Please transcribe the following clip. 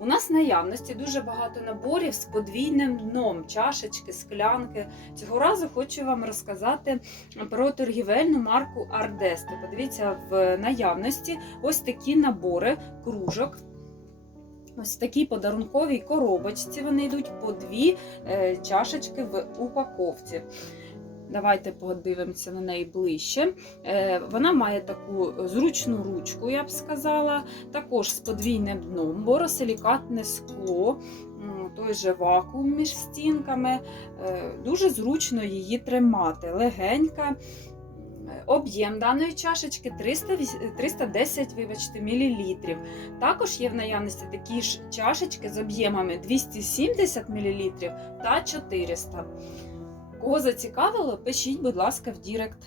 У нас в наявності дуже багато наборів з подвійним дном, чашечки, склянки. Цього разу хочу вам розказати про торгівельну марку Ардесто. Подивіться, в наявності ось такі набори кружок. Ось в такій подарунковій коробочці вони йдуть по дві е, чашечки в упаковці. Давайте подивимося на неї ближче. Е, Вона має таку зручну ручку, я б сказала, також з подвійним дном, боросилікатне скло, той же вакуум між стінками. Е, Дуже зручно її тримати, легенька. Об'єм даної чашечки 300, 310 вибачте, мл. Також є в наявності такі ж чашечки з об'ємами 270 мл та 400 Кого зацікавило, пишіть, будь ласка, в Дірект.